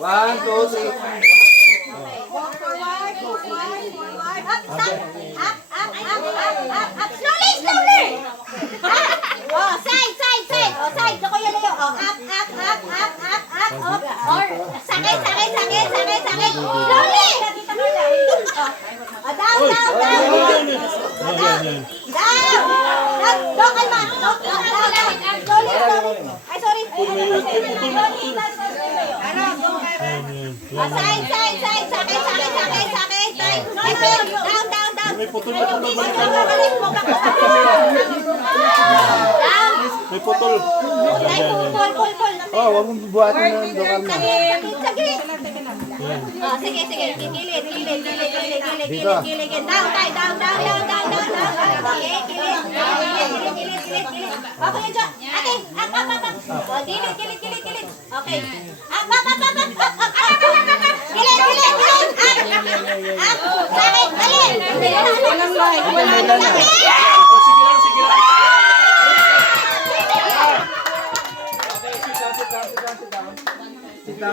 One, two, three. Up. Slowly. Oh, side. Oh, side. Ako yun lang. Oh, up. Or, sakit. Slowly. Down. Down, kalma. Slowly. Ay, sorry. Side. Sakit. Down. May putol na kung babalik mo. Down. May putol. Pull. Oh, wag mong bubuhatin ng dokal mo. Sige. Oh, sige. Gilid. Down. Okay, gilid. Okay, Jo. Ate, up. Oh, gilid. Okay. Up. Gilid. Up. Sakit, dali. Walang like. Sige lang. Sit down.